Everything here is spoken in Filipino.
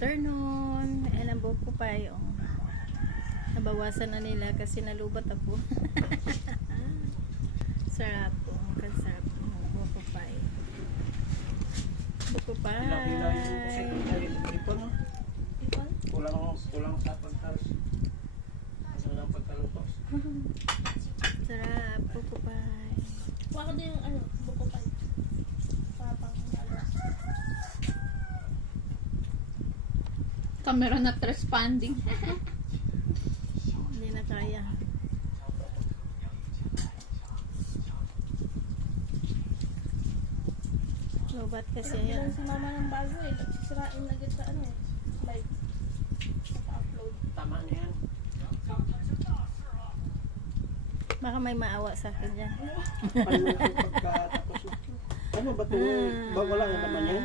afternoon. And ang buko pa yung nabawasan na nila kasi nalubat ako. Sarap po. Kasarap po. Buko pa. Buko pa. Ilang yung kasi dahil ito no? Ipon? Kulang sa pagtalos. Ano lang pagtalutos. Sarap. Buko pa. Kuha ko din yung ano, buko pa. Para pang Camera not responding. Hindi na kaya. Lubat kasi Alam yan. lang si mama ng bago eh. Sisirain na agad sa ano eh. Live. Naka-upload. Tama na yan. Baka may maawa sa akin dyan. Paano yung pagkatapos? Ano ba ito? Wala nga naman yan.